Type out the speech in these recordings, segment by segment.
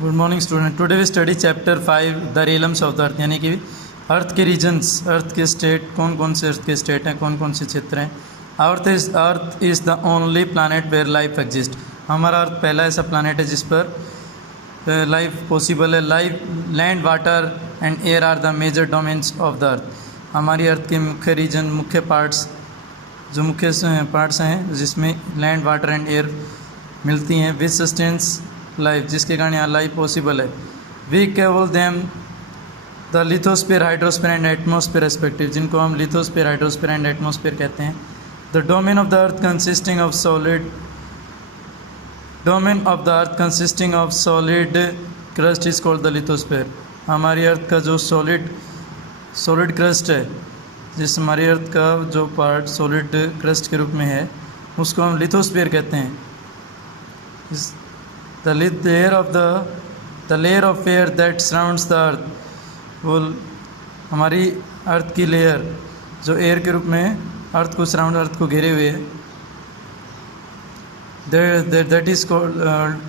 Good morning student. Today we study chapter 5 the realms of the earth, यानी कि अर्थ के regions, अर्थ के state, कौन कौन से अर्थ के स्टेट हैं, कौन कौन से क्षेत्र हैं। Earth is the only planet where life exist. हमारा अर्थ पहला ऐसा प्लानट है जिस पर लाइफ पॉसिबल है। Life, land, water and air are the major domains of the earth. हमारी अर्थ के मुख्य रीजन, मुख्य पार्ट्स, जो मुख्य पार्ट्स हैं जिसमें लैंड, वाटर एंड एयर मिलती हैं, विच सस्टेंस लाइफ, जिसके कारण यहाँ लाइफ पॉसिबल है। We call them the lithosphere, hydrosphere and atmosphere respective, जिनको हम लिथोस्फीयर, हाइड्रोस्फीयर एंड एटमॉस्फेयर कहते हैं। The domain of the earth consisting of solid, domain of the earth consisting of solid crust is called the lithosphere. हमारी earth का जो solid crust है, जिस हमारी अर्थ का जो पार्ट सॉलिड क्रस्ट के रूप में है, उसको हम लिथोस्फीयर कहते हैं। The layer of air that surrounds the earth, वो हमारी अर्थ की लेयर जो एयर के रूप में अर्थ को घेरे हुए है, that is called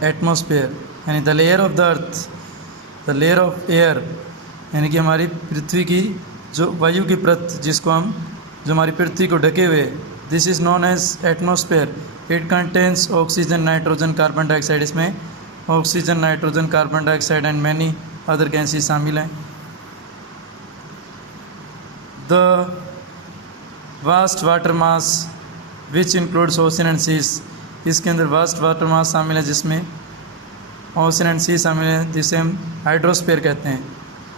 एटमॉस्फेयर। यानी the layer of the earth, the layer of air, यानी कि हमारी पृथ्वी की जो वायु की परत, जिसको हम, जो हमारी पृथ्वी को ढके हुए, this is known as atmosphere. It contains oxygen, nitrogen, carbon dioxide. इसमें oxygen, nitrogen, carbon dioxide and many other gases शामिल हैं। The vast water mass which includes ocean and seas, इसके अंदर वास्ट वाटर मास शामिल है जिसमें ओशन एंड सी शामिल है, जिसे हम हाइड्रोस्फीयर कहते हैं।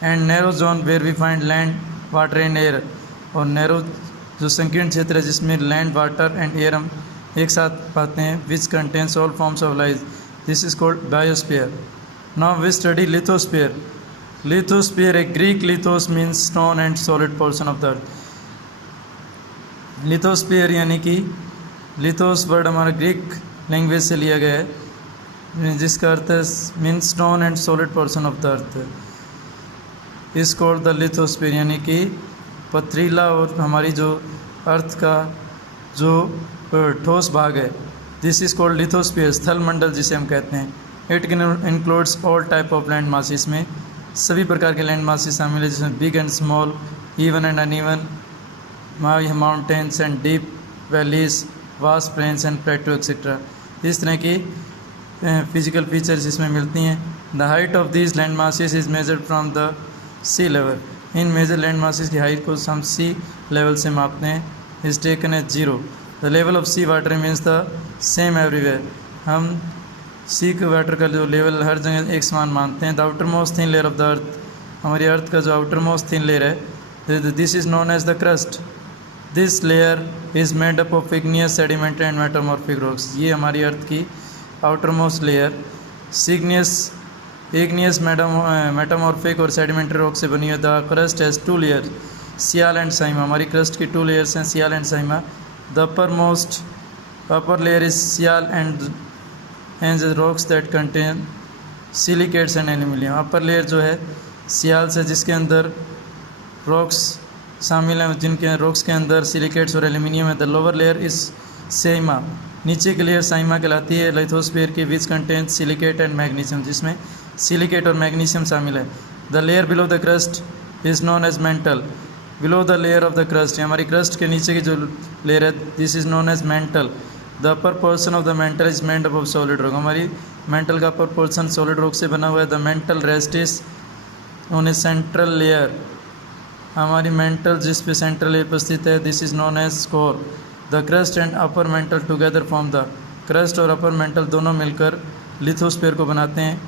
And narrow zone where we find land, water and air, और नैरो जो संकीर्ण क्षेत्र है जिसमें लैंड, वाटर एंड एयर हम एक साथ पाते हैं, which contains all forms of life, this is called biosphere. Now we study lithosphere. Lithosphere, a Greek lithos means stone and solid portion of the earth. Lithosphere यानी कि lithos word हमारा Greek language से लिया गया है, जिसका अर्थ है means stone and solid portion of the earth is called the lithosphere, यानी कि पथरीला और हमारी जो अर्थ का जो ठोस भाग है, दिस इज कॉल्ड लिथोस्फीयर, स्थल मंडल जिसे हम कहते हैं। It includes all type of land masses, में सभी प्रकार के लैंड मासेस शामिल है, जिसमें big and small, even and uneven, mountains and deep valleys, vast plains and plateau etcetera. इस तरह की फिजिकल फीचर्स इसमें मिलती हैं। The height of these land masses is measured from the sea level. इन मेजर लैंड मासेस की height को हम सी लेवल से मापते हैं, is taken as 0। The level of sea water means the same everywhere. हम सी के water का जो लेवल हर जगह एक समान मानते हैं। The outermost thin layer of the earth, हमारी अर्थ का जो आउटर मोस्ट थिन लेयर है, this is known as the crust. This layer is made up of igneous, sedimentary and metamorphic rocks. ये हमारी अर्थ की outermost layer igneous, metamorphic और sedimentary rock से बनी है। The crust has 2 layer, sial and sima. हमारी crust की 2 layers हैं, sial and Saima. The upper layer is sial and the rocks that contain silicates and aluminium। Upper layer जो है सियाल से, जिसके अंदर रॉक्स शामिल हैं, जिनके रॉक्स के अंदर सिलिकेट्स और एल्यूमिनियम है। The lower layer is sima, नीचे की लेयर साइमा कहलाती है, लिथोस्फीयर की, which contains silicate and magnesium, जिसमें सिलिकेट और मैग्नीशियम शामिल है। The layer below the crust is known as mantle. Below the layer of the crust, हमारी क्रस्ट के नीचे की जो लेयर है, this is known as mantle. The upper portion of the mantle is made up of solid rock. हमारी mental का upper portion solid rock से बना हुआ है। The mantle rest is on a central layer. हमारी mantle जिस पे central layer पर स्थित है, this is known as core. The crust and upper mantle together form the, crust और अपर मेंटल दोनों मिलकर लिथोस्फीयर को बनाते हैं।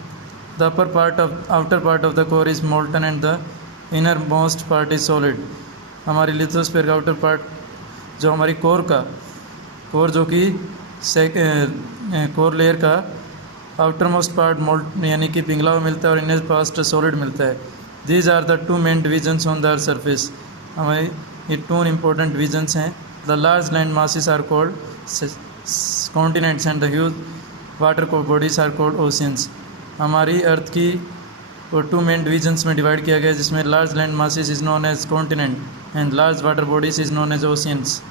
The outer part of the core is molten and the inner most part is solid. हमारी lithosphere का outer part, जो हमारी कोर जो कि कोर लेयर का आउटर मोस्ट पार्ट मोल्ट यानी कि पिघला हुआ मिलता है, और इनर पार्ट सॉलिड मिलता है। These are the 2 main divisions on the earth surface. हमारी ये 2 इंपॉर्टेंट डिविजन्स हैं। The large land masses are called continents and the huge water bodies are called oceans. हमारी अर्थ की और 2 मेन डिविजन्स में divide किया गया है, जिसमें large land masses is known as continent and large water bodies is known as oceans.